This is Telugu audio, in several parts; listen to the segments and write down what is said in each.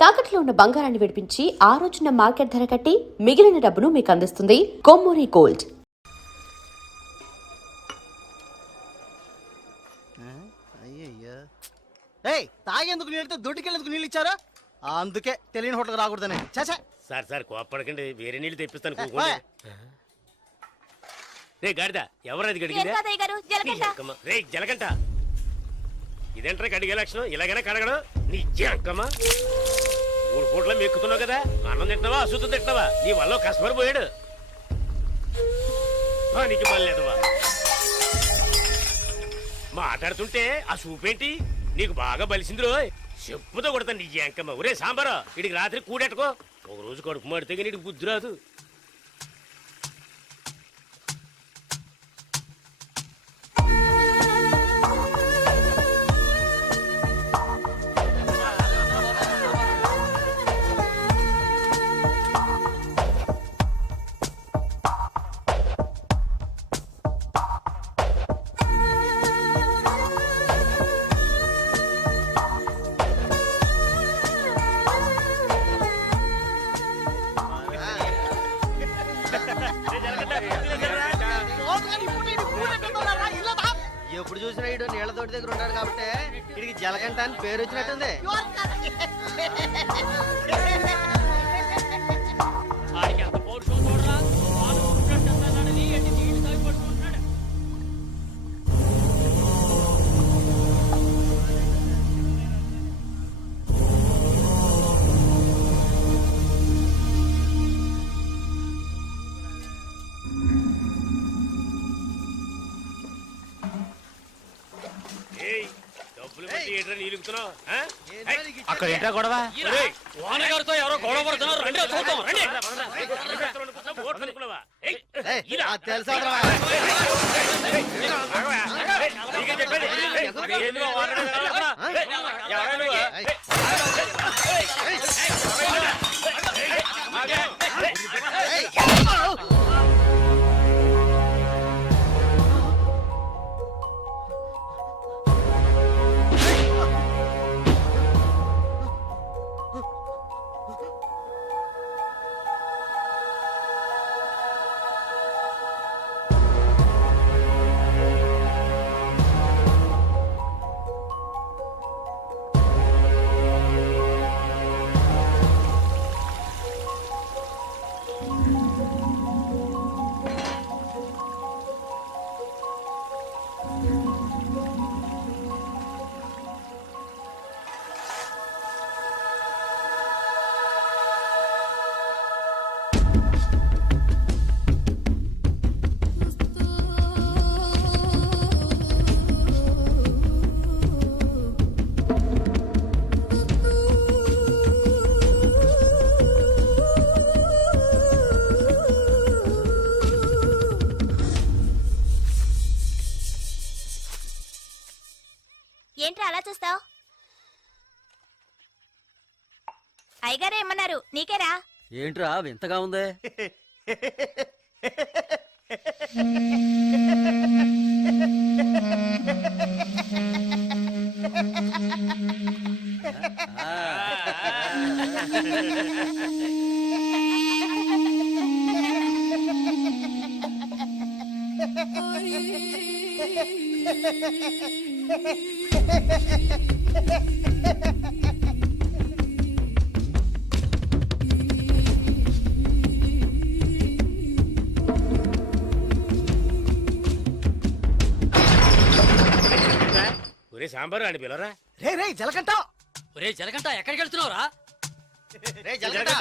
తాకట్లో ఉన్న బంగారాన్ని విడిపించి ఆ రోజున మార్కెట్ ధర కట్టి మిగిలిన డబ్బును మీకు అందిస్తుంది కొమ్మూరి గోల్డ్. తాగేందుకు నీళ్ళతో దొడ్డికెళ్ళేందుకు నీళ్ళు ఇచ్చారా? అందుకే తెలియని హోటల్కి రాకూడదని. చాచా సార్ కోప్పడకండి, వేరే నీళ్ళు తెప్పిస్తాను. రే గాడిద, ఎవరది గడిగిందా? రే జలకంట, ఇదేంట్రా కడిగే లక్షణం? ఇలాగైనా కడగడం నీ అక్కమ్మ. 3 పూట్ల మెక్కుతున్నావు కదా, అన్నం తింటున్నావా అశుద్ధం తింటున్నావా? నీ వల్ల కస్టమర్ పోయాడు. నీకు మళ్ళేదవా మాట్లాడుతుంటే ఆ సూపేంటి నీకు బాగా బలిసింది రోయ్. చెప్పుతో కొడతాను నీ అంకమ్మ. ఒరే సాంబారా, ఇడికి రాత్రి కూడెట్టుకో. ఒక రోజు కడుపు మాడితే నీకు బుద్ధి రాదు. ఎప్పుడు చూసినా ఇడు నీళ్ల తోటి దగ్గర ఉంటాడు కాబట్టి ఇడికి జలకంట అని పేరు వచ్చినట్టుంది. అక్కడ ఏంటా గొడవ? ఓనగారితో ఎవరో గొడవ పడుతున్నారు. రండి చూద్దాం. ఏంట్రా అలా చూస్తావు? అయ్యగారే ఏమన్నారు? నీకేరా? ఏంట్రా వింతగా ఉంది? ఒరే సాంబారు అని పిలరా. రే జలకంట. ఒరే జలకంట, ఎక్కడికి వెళ్తున్నావురా? రే జలకంట.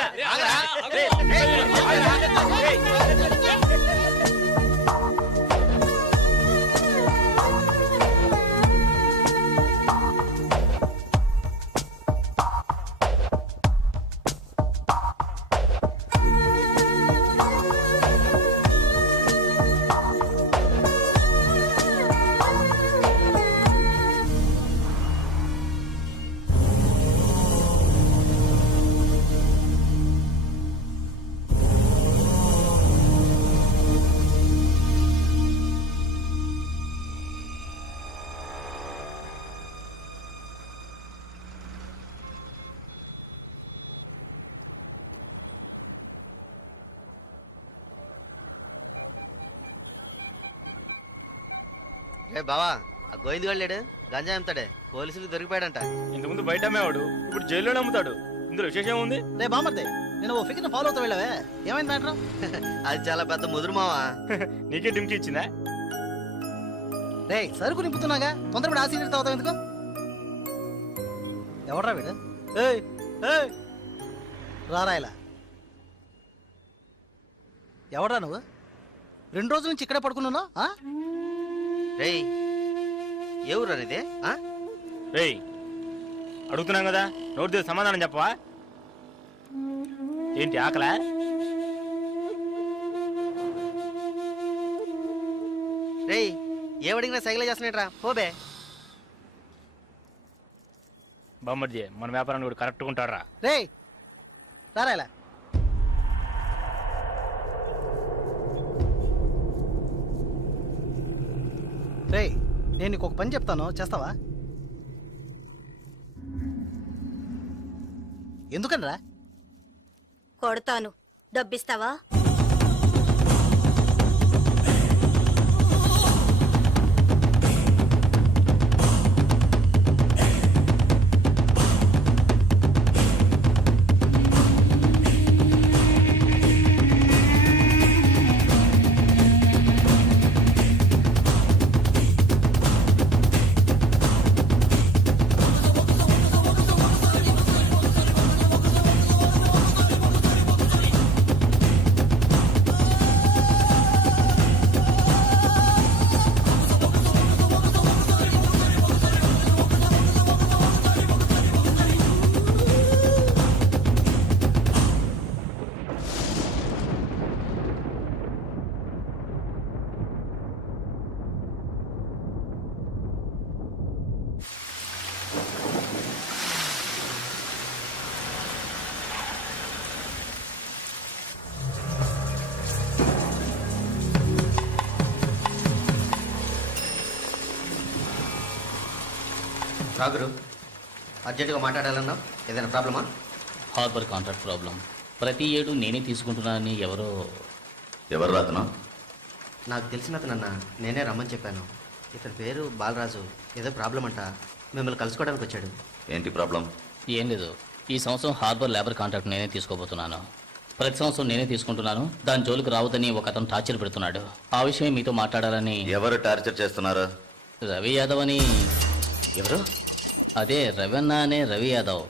రే బావా ఆ గోవింద్ గారు లేడు గంజా అమ్ముతాడే పోలీసులు దొరికిపోయాడంట. ఇంతకుముందు బయట అమ్మేవాడు ఇప్పుడు జైల్లోనే అమ్ముతాడు. ఇందులో విశేషం ఉంది. రే బామర్దే నేను ఓ ఫిగర్ ఫాలో అవుతా వెళ్ళావే ఏమైంది మ్యాటర్? అది చాలా పెద్ద ముదురు మావా. నీకే డింకి ఇచ్చిందా? రే సరుకు నింపుతున్నాగా తొందరపడి ఆ సీనియర్ తాగుతావు ఎందుకు? ఎవడ్రా వీడు? ఏయ్ ఏయ్ రారా ఇలా. ఎవడ్రా నువ్వు? 2 రోజుల నుంచి ఇక్కడే పడుకున్నాను. రే ఏ ఊరు అనేది? రేయ్ అడుగుతున్నాం కదా, నోటి దగ్గర సమాధానం చెప్పవా? ఏంటి ఆకలా? రే ఏమడిగినా సైకిల్ చేస్తున్నాడ్రా పోబే. బామ్మర్ది మన వ్యాపారాన్ని కూడా కరెక్ట్గా ఉంటారా? రే రారా ఇలా. రే నేను నీకు ఒక పని చెప్తాను చేస్తావా? ఎందుకనరా? కొడతాను, డబ్బిస్తావా? రాగురు అర్జెంటుగా మాట్లాడాలన్నా ఏదైనా ప్రాబ్లమా? Harbour contract problem. ప్రతి ఏడు నేనే తీసుకుంటున్నానని ఎవరు రాతనా? నాకు తెలిసిన అతనన్నా నేనే రమ్మని చెప్పాను. ఇతని పేరు బాలరాజు. ఏదో ప్రాబ్లం అంట, మిమ్మల్ని కలుసుకోవడానికి వచ్చాడు. ఏంటి ప్రాబ్లం? ఏం లేదు, ఈ సంవత్సరం హార్బర్ లేబర్ కాంట్రాక్ట్ నేనే తీసుకోబోతున్నాను. ప్రతి సంవత్సరం నేనే తీసుకుంటున్నాను. దాని జోలికి రావద్దని ఒక అతను టార్చర్ పెడుతున్నాడు. ఆ విషయం మీతో మాట్లాడాలని. ఎవరు టార్చర్ చేస్తున్నారు? రవి యాదవ్ అని. ఎవరు? అదే రవణ అనే రవి యాదవ్.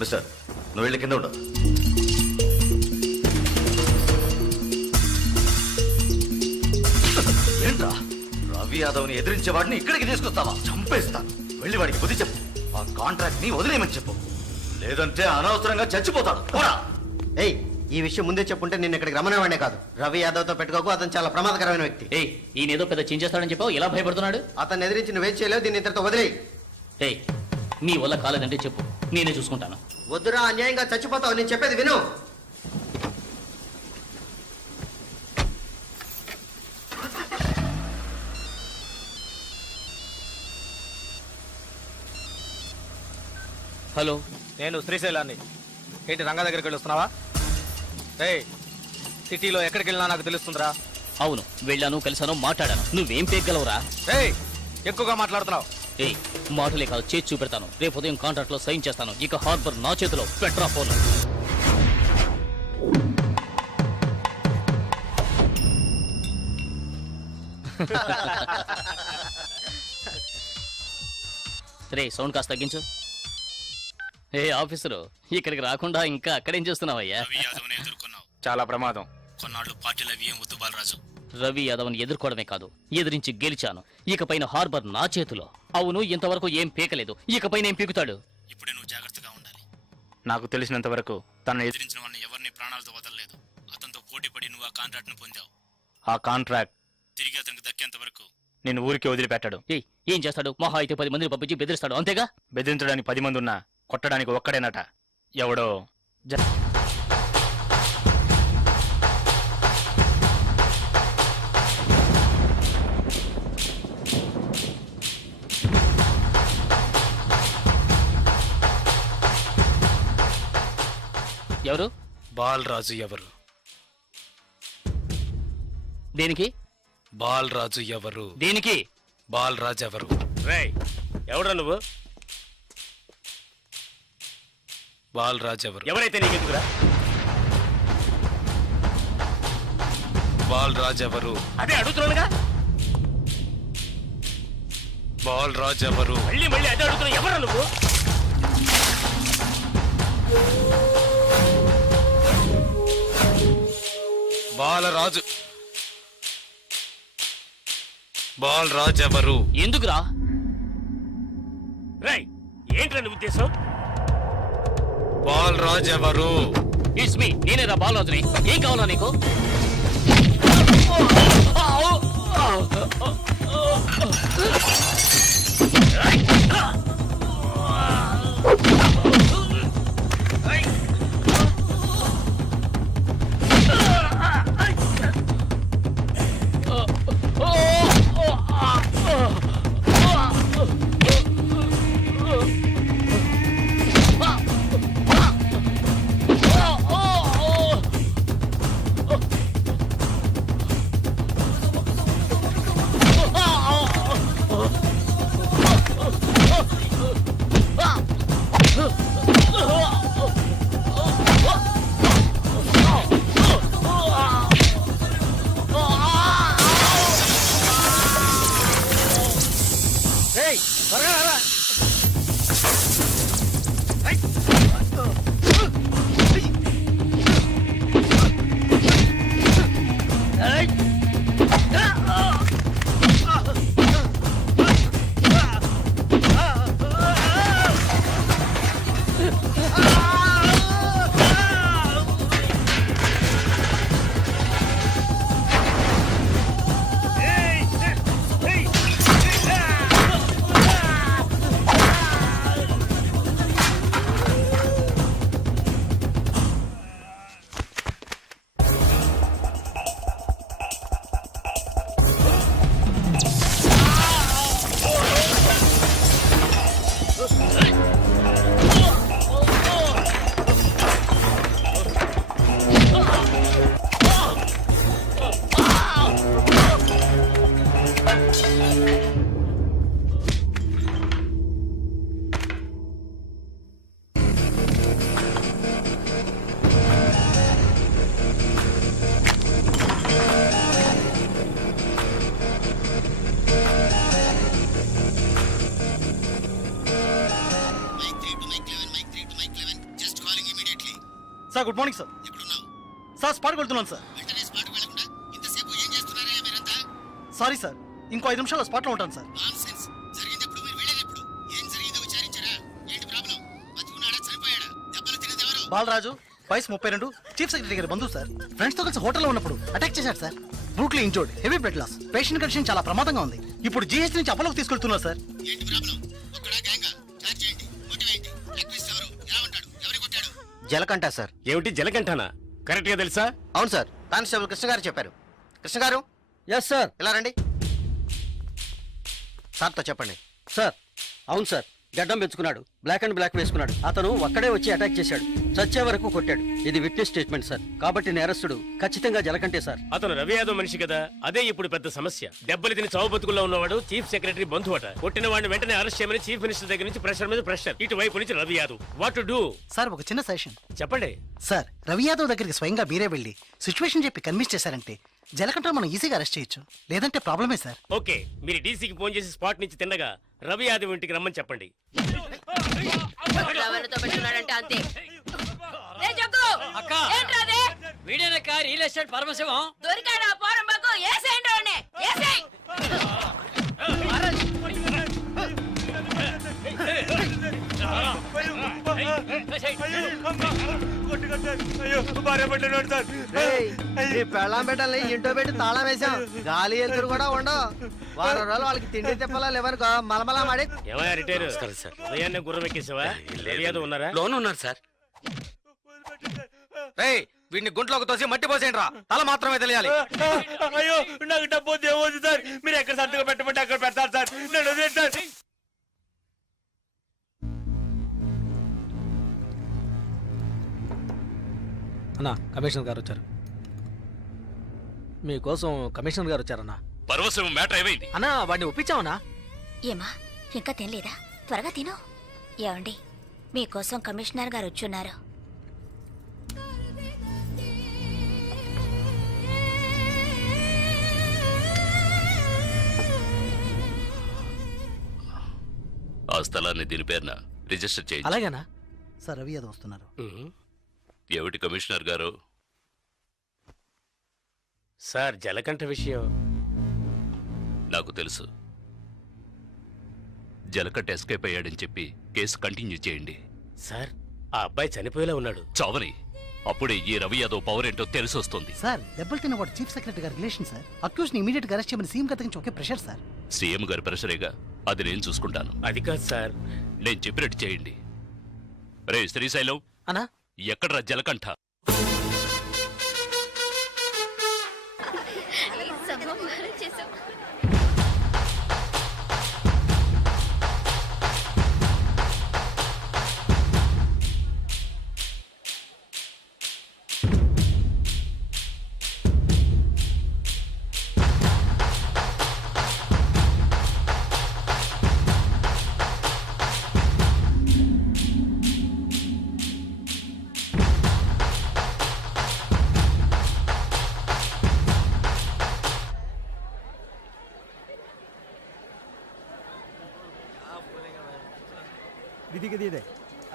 మిస్టర్ నువ్వు వెళ్ళి కింద ఉండు. ఏంట్రా రవి యాదవ్ని ఎదిరించే వాడిని ఇక్కడికి తీసుకొస్తావా? చంపేస్తాను. వెళ్ళి వాడికి బుద్ధి చెప్పు. ఆ కాంట్రాక్ట్ ని వదిలేయమని చెప్పు, లేదంటే అనవసరంగా చచ్చిపోతాడు. పోరా. ఏయ్ ఈ విషయం ముందే చెప్పుంటే నేను ఇక్కడికి రమ్మనేవాడే కాదు. రవి యాదవ్తో పెట్టుకోకు, అతను చాలా ప్రమాదకరమైన వ్యక్తి. ఏయ్ ఈయన ఏదో పెద్ద చించేస్తాడని చెప్పావు, ఎలా భయపడుతున్నాడు? అతన్ని ఎదిరించి నువ్వేం చేయలేవు, దీన్ని ఇతరుతో వదిలేయి. ఏయ్ నీ వల్ల కాలేదంటే చెప్పు, నేనే చూసుకుంటాను. వద్దురా, అన్యాయంగా చచ్చిపోతావు. నేను చెప్పేది విను. హలో, నేను శ్రీశైలాన్ని. ఏంటి రంగా దగ్గరికి వెళ్ళొస్తున్నావా? ఏయ్ సిటీలో ఎక్కడికి వెళ్ళినా నాకు తెలుస్తుందిరా. అవును వెళ్ళాను, కలిసాను, మాట్లాడాను. నువ్వేం పేగలవురా? ఏయ్ ఎక్కువగా మాట్లాడుతున్నావు. ఏయ్ మాటలే కాదు, చేసి చూపెడతాను. రేపు ఉదయం కాంట్రాక్ట్ లో సైన్ చేస్తాను. ఇక హార్బర్ నా చేతిలో. Petra phone. రే సౌండ్ కాస్త తగ్గించు. ఏ ఆఫీసరు, ఇక్కడికి రాకుండా ఇంకా అక్కడేం చేస్తున్నావయ్యా? చాలా ప్రమాదం. కొన్నాళ్ళు పార్టీలు అవి ఏం వద్దు బాలరాజు. రవి యాదవ్ని ఎదుర్కోవడమే కాదు, ఎదిరించి గెలిచాను. ఇకపైన హార్బర్ నా చేతిలో. అవును, ఇంతవరకు ఏం పీకలేదు, ఇకపైన ఏం పీకుతాడు? ఇప్పుడే నువ్వు జాగ్రత్తగా ఉండాలి. నాకు తెలిసినంత వరకు తనను ఎదిరించిన వాడిని ఎవరిని ప్రాణాలతో వదలలేదు. అతనితో పోటీపడి నువ్వు ఆ కాంట్రాక్ట్ ను పొందావు. ఆ కాంట్రాక్ట్ తిరిగి అతనికి దక్కేంత వరకు నేను ఊరికి వదిలిపెట్టాడు. ఏం చేస్తాడు? మహా అయితే 10 మందిని పంపించి బెదిరిస్తాడు, అంతేగా? బెదిరించడానికి 10 మంది ఉన్నా కొట్టడానికి ఒక్కడేనట. ఎవడో బాలరాజు ఎవరు? దేనికి? బాలరాజు ఎవరు? దేనికి? బాలరాజు ఎవరు? రేయ్ ఎవడ్రా నువ్వు? బాలరాజు ఎవరు? ఎవరైతే నీకెందుకురా? బాలరాజు ఎవరు? అదే అడుగుతున్నానుగా. బాలరాజు ఎవరు? మళ్ళీ మళ్ళీ అదే అడుగుతున్నా. ఎవరా నువ్వు? బాలరాజు. బాలరాజు ఎవరు? ఎందుకురా? రేయ్ ఏంట్రా నీ ఉద్దేశం? బాలరాజు ఎవరు? ఇట్స్ మీ, నేనేరా బాలరాజుని. ఏం కావాలా నీకు? Sir good morning sir. Sir స్పాట్కి వెళ్తున్నాను సార్. సారీ సార్, ఇంకో 5 నిమిషాల్లో స్పాట్లో ఉంటాను సార్. బాలరాజు వయసు 32, చీఫ్ సెక్రటరీ గారి బంధువు సార్. ఫ్రెండ్స్ తో కలిసి హోటల్లో ఉన్నప్పుడు అటాక్ చేశారు sir. Brutally injured, heavy blood loss. Patient condition చాలా ప్రమాదంగా ఉంది. ఇప్పుడు జీహెచ్ నుంచి అపోలోకి తీసుకెళ్తున్నారు సార్. జలకంట సార్. ఏమిటి జలకంఠనా? కరెక్ట్ గా తెలుసా? అవును సార్, కానిస్టేబుల్ కృష్ణ గారు చెప్పారు. కృష్ణ గారు ఎస్ సార్. ఇలా రండి. సార్తో చెప్పండి. సార్ అవును సార్, గడ్డం పెంచుకున్నాడు, బ్లాక్ అండ్ బ్లాక్ వేసుకున్నాడు. అతను ఒక్కడే వచ్చి అటాక్ చేశాడు, చచ్చే వరకు కొట్టాడు. ఇది విట్నెస్ స్టేట్మెంట్ సార్, కాబట్టి నేరస్తుడు ఖచ్చితంగా జలకంటే సార్. అతను రవి యాదవ్ మనిషి కదా, అదే ఇప్పుడు పెద్ద సమస్య. దెబ్బలు తిని చావు బతుకుల్లో ఉన్నవాడు చీఫ్ సెక్రటరీ బంధువు అట. కొట్టిన వాడిని వెంటనే అరెస్ట్ చేయమని చీఫ్ మినిస్టర్ దగ్గర నుంచి ప్రెషర్ మీద ప్రెషర్. ఇటువైపు నుంచి Ravi Yadav. What to do? Sir ఒక చిన్న సజెషన్ చెప్పండి. సార్, రవి యాదవ్ దగ్గరికి స్వయంగా మీరే వెళ్ళి సిచ్యువేషన్ చెప్పి కన్విన్స్ చేశారంటే జలకంట మనం ఈజీగా అరెస్ట్ చేయొచ్చు. లేదంటే ప్రాబ్లమే సార్. ఓకే, మీరు డీసీకి ఫోన్ చేసి స్పాట్ నుంచి తిన్నగా రవి యాదవ్ ఇంటికి రమ్మని చెప్పండి. అంతే. అక్క వీడేనక్క రియల్ ఎస్టేట్ పరమశివం. దొరికాడా పోరంబాకు? ఏసేయండి వాడిని, ఏసేయ్. పెళ్ళాం పెట్టాలి, ఇంటో పెట్టి తాళం వేసాం. గాలి ఎదురు కూడా ఉండవు. వారం రోజులు వాళ్ళకి తిండి తిప్పలా లేవనుకో మలమలా మాడి. ఏమయ్యా రిటైర్ సార్, ఉదయాన్నే గుర్రం ఎక్కేసావా? రవి యాదవ్ ఉన్నారా? లోన్ ఉన్నారు సార్. వీడిని గుంట్లోకి తోసి మట్టి పోసేయండి రా, తల మాత్రమే తెలియాలి. అయ్యో నాకు డబ్బు దేవోదు సార్, మీరు ఎక్కడ సంతకం పెట్టమంటే అక్కడ పెడతారు సార్. నేను వదిలేను సార్. అన్నా కమిషనర్ గారు వచ్చారు. మీకోసం కమిషనర్ గారు వచ్చారన్నా. పరవశం మ్యాటర్ ఏమైంది? అన్నా వాడిని ఒప్పించావునా? ఏమా ఇంకా తినలేదా? త్వరగా తిను. ఏమండి, మీకోసం కమిషనర్ గారు వచ్చున్నారు. ఆ స్థలాన్ని దీని పేరున రిజిస్టర్ చేయండి. అలాగేనా? సార్ రవి యాదవ్ వస్తున్నారు. ఏమిటి కమిషనర్ గారు? సార్ జలకంఠ విషయం నాకు తెలుసు. జలకట్ట ఎస్కేప్ అయ్యాడని చెప్పి కేసు కంటిన్యూ చేయండి. సార్ ఆ అబ్బాయి చనిపోయేలా ఉన్నాడు. చావని అప్పుడే ఈ రవి యాదవ్ పవర్ ఏంటో తెలిసి వస్తుంది. సార్ దెబ్బలు తిన్నవాడు చీఫ్ సెక్రటరీ గారి రిలేషన్ సార్. అక్యూజ్ ని ఇమీడియట్ గా అరెస్ట్ చేయమని సీఎం గారి నుంచి ఒకే ప్రెషర్ సార్. సీఎం గారి ప్రెషరేగా, అది నేను చూసుకుంటాను. అది కాదు సార్. నేను చెప్పినట్టు చేయండి. రే శ్రీశైలం, అన్నా ఎక్కడ్రా జలకంఠ?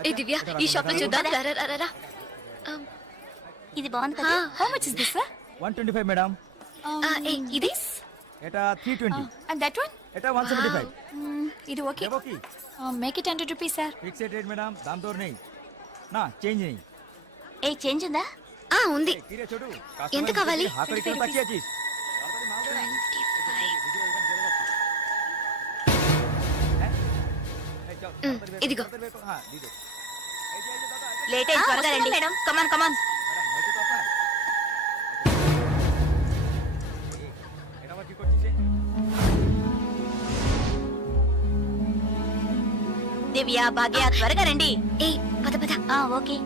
ఏ దివ్య, ఈ షాప్ లో చూద్దాం. రా, రా, రా, రా. ఇది బాగుంది కదా? How much is this sir? 125 madam. ఇది ఎటా 320. And that one? ఎటా 175. ఇది okay. Okay. Make it 100 rupees sir. Fixed rate madam, దామ్ దోర్ नहीं నా చేంజ్ नहीं. ఏ చేంజ్ ఉందా? ఉంది. తీరే చూడు. ఎంత కావాలి? హాకర్ ఇక్కడ తక్కువ చీజ్. ఇదిగో. हां दीदो. లేట్ అయ్యి త్వరగా రండి మేడం. కమాన్ కమాన్. దివ్య, భాగ్య త్వరగా రండి. ఏ పద పద. ఓకే.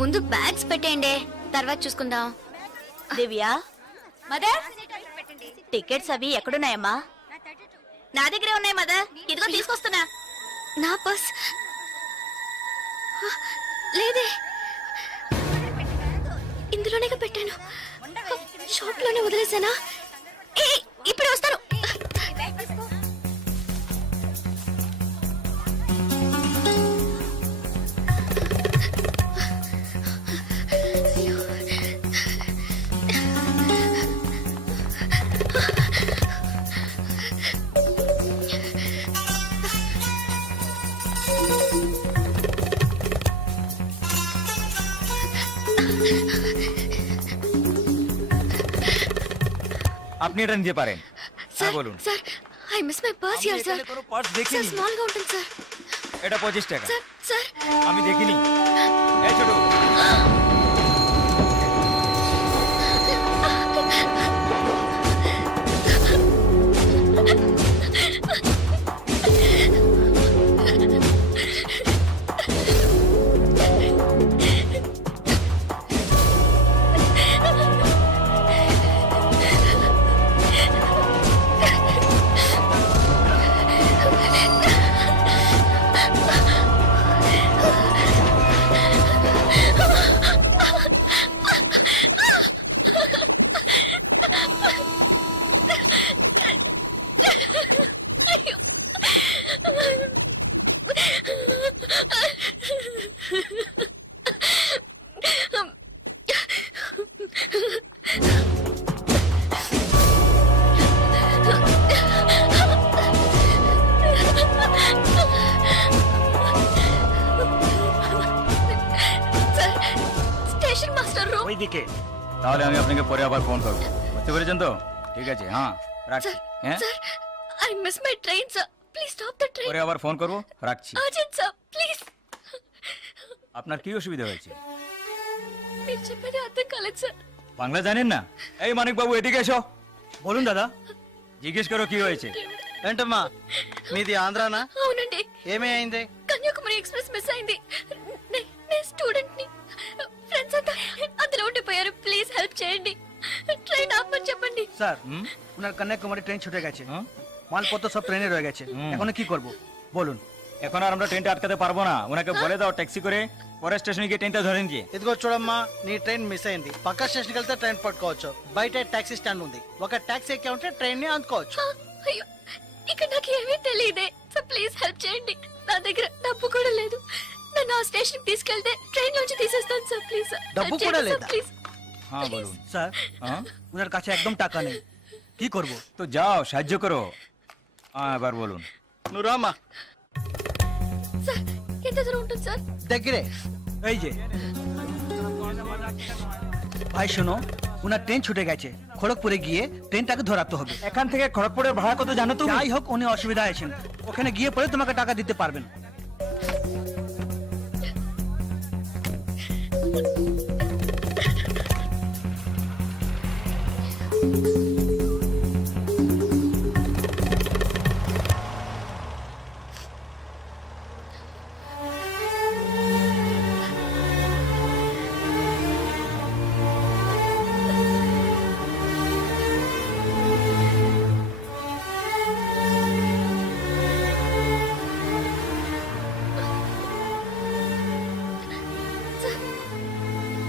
ముందు బ్యాగ్స్ పెట్టేయండి, తర్వాత చూసుకుందాం. దివ్య, మదర్ టికెట్స్ అవి ఎక్కడున్నాయమ్మా? నా దగ్గరే ఉన్నాయి మదర్. ఇదిగో తీసుకొస్తున్నా. నా పర్స్ లేదే. ఇందులోనే పెట్టాను. షాప్ లోనే వదిలేసానా? ఏ ఇప్పుడు వస్తాను. आप नहीं रन दे पा रहे हैं. సార్ बोलूं. Sir, I miss my purse here sir. Purse देखी సార్ नहीं. స్మాల్ గా ఉంటుంది సార్. এটা 25 টাকা. సార్ సార్ আমি দেখিনি. এই ছোট. দিকে। তাহলে আমি আপনাকে পরে আবার ফোন করব, বুঝতে পেরেছেন তো? ঠিক আছে, হ্যাঁ রাখছি। হ্যাঁ sir, I miss my train sir, please stop the train. পরে আবার ফোন করব, রাখছি। Urgent sir, please. আপনার কি অসুবিধা হয়েছে? మీరు చెప్పేది అర్థం కాలేదు স্যার। বাংলা জানেন না? এই মানিক বাবু এদিকে এসো। বলুন দাদা। জিজ্ঞেস করো কি হয়েছে। ఏంటమ్మా మీది ఆంధ్రానా? అవునండి, ఏమీ అయింది? కన్యాకుమారి ఎక్స్ప్రెస్ మిస్ అయింది. నేను స్టూడెంట్ ని, ఫ్రెండ్స్ అంతా అందులో ఉండిపోయారు. ప్లీజ్ హెల్ప్ చేయండి, ট্রেন আপনি చెప్పండి। স্যার ওনার কন্যাকুমারী ট্রেন ছুটে গেছে, মালপত্র সব ট্রেনে রয়ে গেছে, এখন কি করব বলুন? এখন আর আমরা ট্রেনটা আটকাতে পারবো না, ওনাকে বলে দাও ট্যাক্সি করে পরের స్టేషన్ গিয়ে ట్రైన్টা ধরে নিয়ে। ఇదిగో చూడమ్మా, నీ ట్రైన్ మిస్ అయింది. పక్క స్టేషన్కి వెళ్తే ట్రైన్ పట్టుకోవచ్చు, బయట టాక్సీ స్టాండ్ ఉంది, ఒక టాక్సీ ఎక్కి ఉంటే ట్రైన్ ని అందుకోవచ్చు. అయ్యో, ఇక్కడ నాకు ఏమీ తెలియదే. సో ప్లీజ్ హెల్ప్ చేయండి, నా దగ్గర డబ్బు కూడా లేదు. నన్ను ఆ స్టేషన్ కి తీసుకెళ్తే ట్రైన్ నుంచి తీసేస్తాను సార్. ప్లీజ్ సార్, డబ్బు కూడా లేదా? ప్లీజ్। হ্যাঁ বলুন। স্যার ওনার কাছে একদম টাকা নেই, কি করব? তো যাও সাহায্য করো। হ্যাঁ এবার বলুন। నువ్వు రామ్మా। సార్ ఎంత దూరం ఉంటుంది సార్? దగ్గరే, এই যে ভাই শোনো, ওনার ট্রেন ছুটে গেছে, খড়গপুরে গিয়ে ট্রেনটাকে ধরাতে হবে। এখান থেকে খড়গপুরের ভাড়া কত জানো তুমি? যাই হোক, উনি অসুবিধা আছেন, ওখানে গিয়ে পরে তোমাকে টাকা দিতে পারবেন।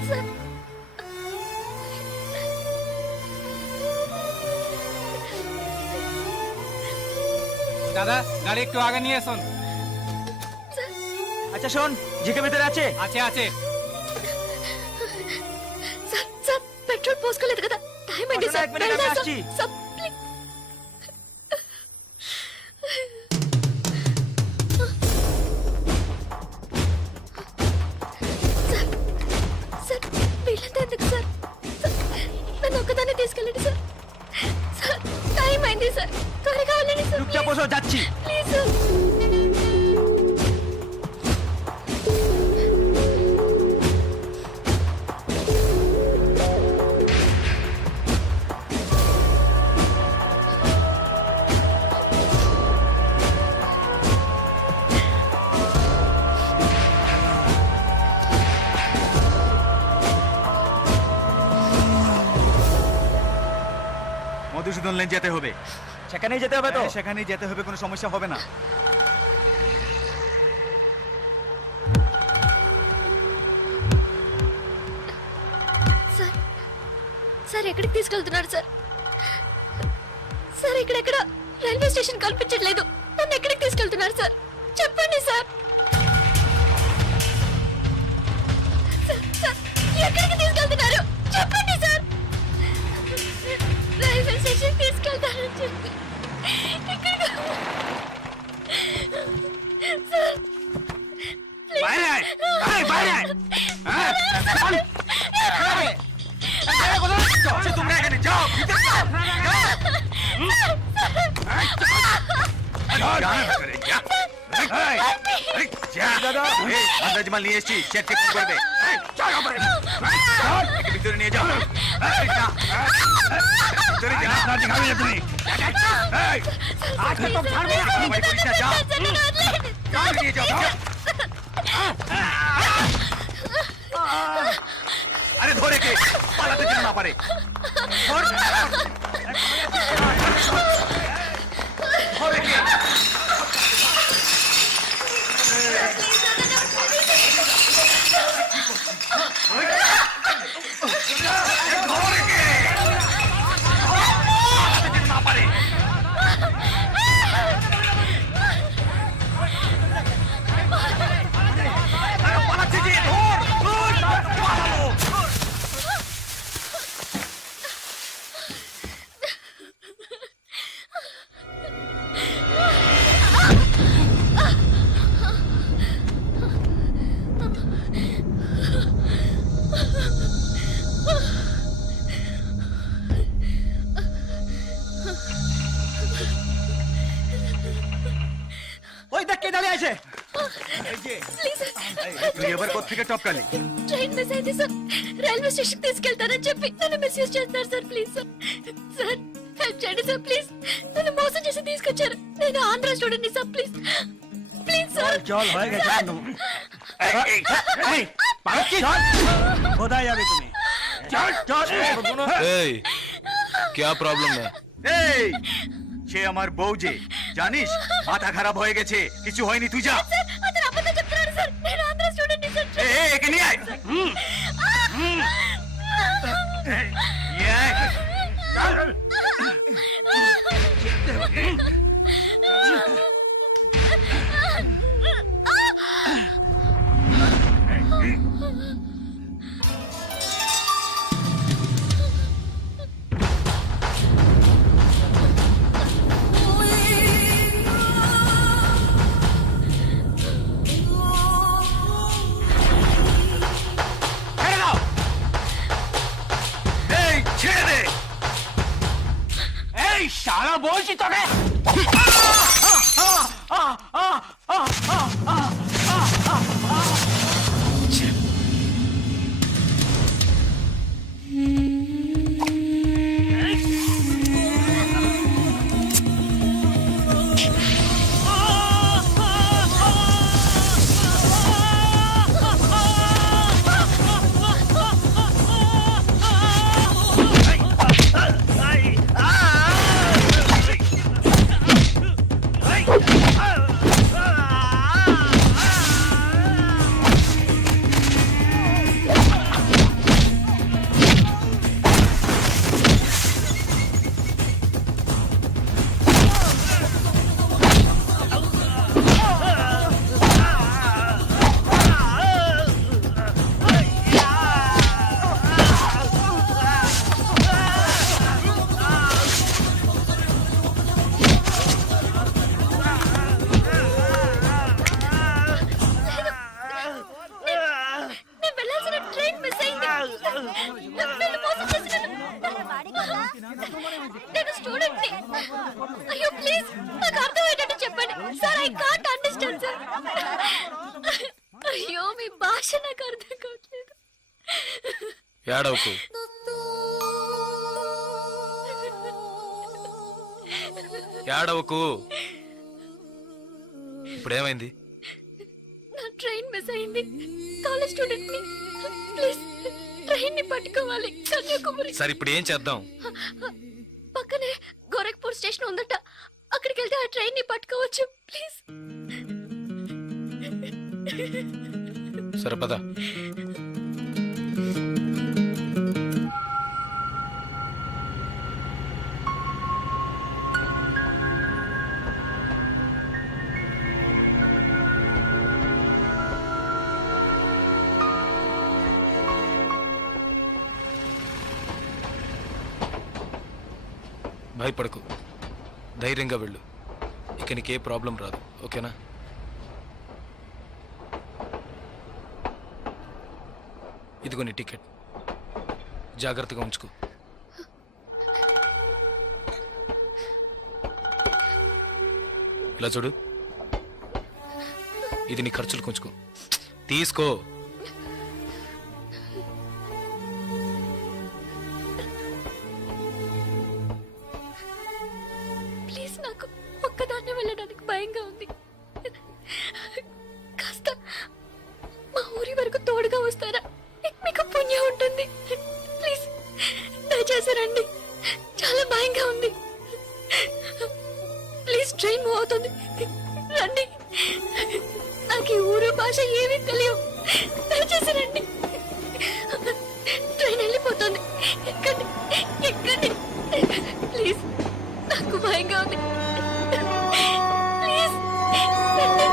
సార్ দাদা গাড়ি একটু আগে নিয়ে আসুন। আচ্ছা শোন, জিকে ভিতরে আছে? আছে আছে। సార్ సార్ పెట్రోల్ పోసుకోలేదు కదా, టైం అయింది వస్తున్నా, సార్, ఒక మినిట్ వెళ్దాం సార్. వచ్చి. Sir, please. సార్, సార్, వీళ్ళంతా ఎందుకు సార్? సార్, నన్ను ఒక్కదాన్ని తీసుకెళ్ళండి సార్. సార్, టైం అయింది సార్, త్వరగా వెళ్ళండి సార్. চুপচাপ বসো, যাচ্ছি। Please sir. মধুসূদন লেন যেতে হবে। সেখানেই যেতে হবে তো? সেখানেই যেতে হবে, কোনো সমস্যা হবে না। సార్, సార్ ఎక్కడికి తీసుకెళ్తున్నారు సార్? సార్, ఇక్కడెక్కడ రైల్వే స్టేషన్ కనిపించట్లేదు, నన్ను ఎక్కడికి తీసుకెళ్తున్నారు సార్? చెప్పండి సార్. సార్, సార్, ఎక్కడికి తీసుకెళ్తున్నారు? చెప్పండి సార్. రైల్వే స్టేషన్ తీసుకెళ్తారని చెప్పి ఇక్కడికి సార్, ప్లీజ్. বাইরে আয়, আয়, বাইরে আয়। হ্যাঁ, চল। এই, কোথায় যাচ্ছ? তোমরা এখানে যাও, ভিতরে যাও। মাল নিয়ে এসছি, চেক চেক করবে। ভিতরে নিয়ে যাও, ভিতরে যাও। তুমি যাও, নিয়ে যাও। আরে ধরে কে পালাতে যেন না পারে। ধরে কে? ওই দেখ কে দাঁড়িয়ে আছে। ప్లీజ్ సార్, তুই এবার কোত্থেকে টপকালি? ట్రైన్ మిస్ అయింది సార్, రైల్వే స్టేషన్ తీసుకెళ్తారని చెప్పి నన్ను మిస్యూజ్ చేస్తున్నారు sir. Please sir, sir help చేయండి సార్ ప్లీజ్. నన్ను మోసం చేసి తీసుకొచ్చారు. నేను Andhra student sir please please sir. क्या प्रॉब्लम है? সে আমার বউ যে জানিস মাথা খারাপ হয়ে গেছে কিছু হয়নি তুই যা సార్ అతను అబద్ధం చెప్తున్నాడు సార్. నేను ఆంధ్ర స్టూడెంట్ సార్. একে নিয়ে আয় নিয়ে আয়। ছেড়ে দাও। এই ছেড়ে দে। এই শালা বলছি তোকে। నేను వెళ్ళాల్సిన ట్రైన్ మిస్ అయింది. వీళ్ళు మోసం చేసి నేను స్టూడెంట్ ని. అయ్యో ప్లీజ్ నాకు అర్థమయ్యేటట్టు చెప్పండి sir. I can't understand sir. అయ్యో మీ భాష నాకు అర్థం కావట్లేదు. ఏడవకు. ఏడవకు. ఇప్పుడు ఏమైంది? నా ట్రైన్ మిస్ అయింది. కాలేజ్ స్టూడెంట్ ని. ప్లీజ్ ట్రైన్ ని పట్టుకోవాలి కన్యాకుమారి. సరే ఇప్పుడు ఏం చేద్దాం? పక్కనే గోరఖ్పూర్ స్టేషన్ ఉందట. అక్కడికి వెళ్తే ఆ ట్రైన్ ని పట్టుకోవచ్చు ప్లీజ్. సరే పద. భయపడకు, ధైర్యంగా వెళ్ళు. ఇక నీకే ప్రాబ్లం రాదు, ఓకేనా? ఇదిగో నీ టికెట్, జాగ్రత్తగా ఉంచుకో. ఇలా చూడు, ఇది నీ ఖర్చులు కొంచుకో, తీసుకో. ప్లీజ్ నాకు ఒక్కదాన్నే వెళ్ళడానికి భయంగా ఉంది. కాస్త మా ఊరి వరకు తోడుగా వస్తారా? మీకు పుణ్యం ఉంటుంది. ప్లీజ్ దయచేసి రండి. చాలా భయంగా ఉంది. ప్లీజ్ ట్రైన్ మూవ్ అవుతుంది, రండి. నాకు ఈ ఊరు భాష ఏమీ తెలియవు. దయచేసి రండి. ట్రైన్ వెళ్ళిపోతుంది. ఎక్కండి ఎక్కండి ప్లీజ్. నాకు భయంగా ఉంది. ప్లీజ్ రండి.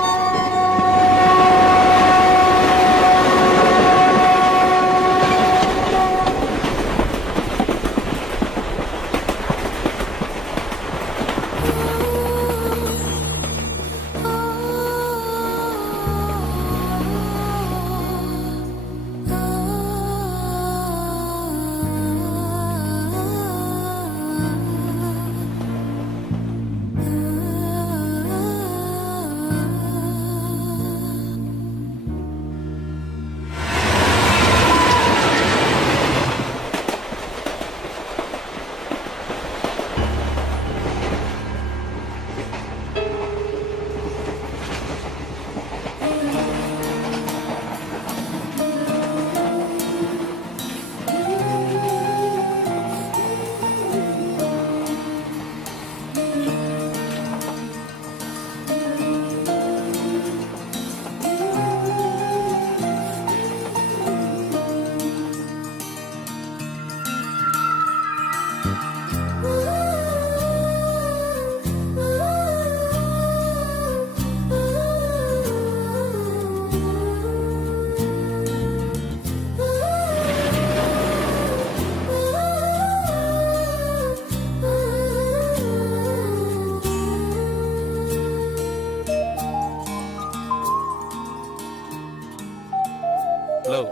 హలో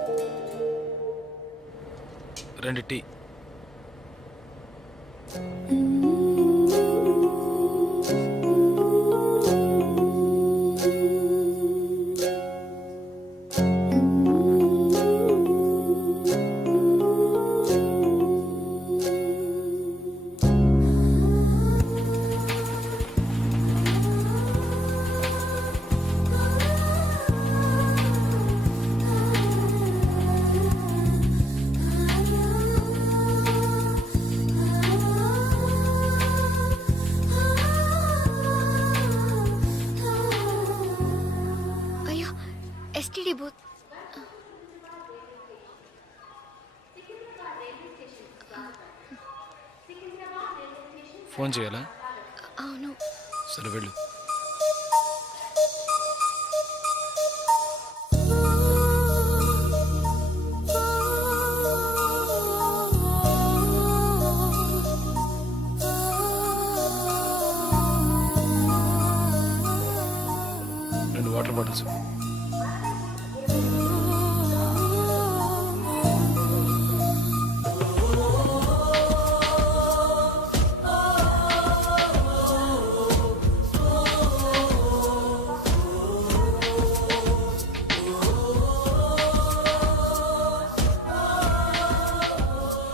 2 టీ. అయ్యో ఎస్టీడీ బూత్. ఫోన్ చేయాలా? అవును. సరే వెళ్ళు. రెండు వాటర్ బాటిల్స్.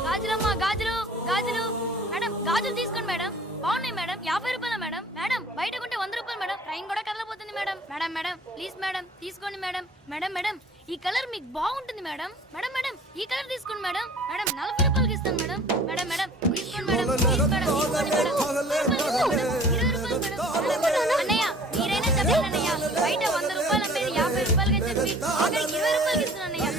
గాజులమ్మా గాజులు గాజులు. మేడం గాజులు తీసుకోండి మేడం. బాగున్నాయి మేడం. 50 రూపాయలు మేడం. మేడం బయట కొంటే 100 రూపాయలు మేడం. ట్రైన్ కూడా కదలబోతుంది madam. Madam madam please madam తీసుకోండి మేడం. మేడం మేడం ఈ కలర్ మీకు బాగుంటుంది మేడం. మేడం మేడం ఈ కలర్ తీసుకోండి మేడం. మేడం 40 రూపాయలకి ఇస్తాను మేడం. మేడం మేడం తీసుకోండి మేడం. ప్లీజ్ మేడం తీసుకోండి మేడం. 20 రూపాయలు మేడం. అన్నయ్య మీరైనా చెప్పండి అన్నయ్య. బయట 100 రూపాయలు అమ్మేది 50 రూపాయలకి చెప్పి ఆఖరికి 20 రూపాయలకి ఇస్తున్నాను అన్నయ్య.